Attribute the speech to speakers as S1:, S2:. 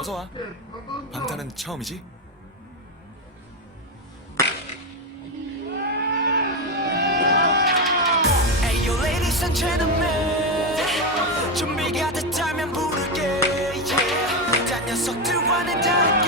S1: 어서 와. 방탄은 처음이지?
S2: Ayo ladies and gentlemen 준비가 됐다면 부를게 yeah. 딴 녀석들과는 다른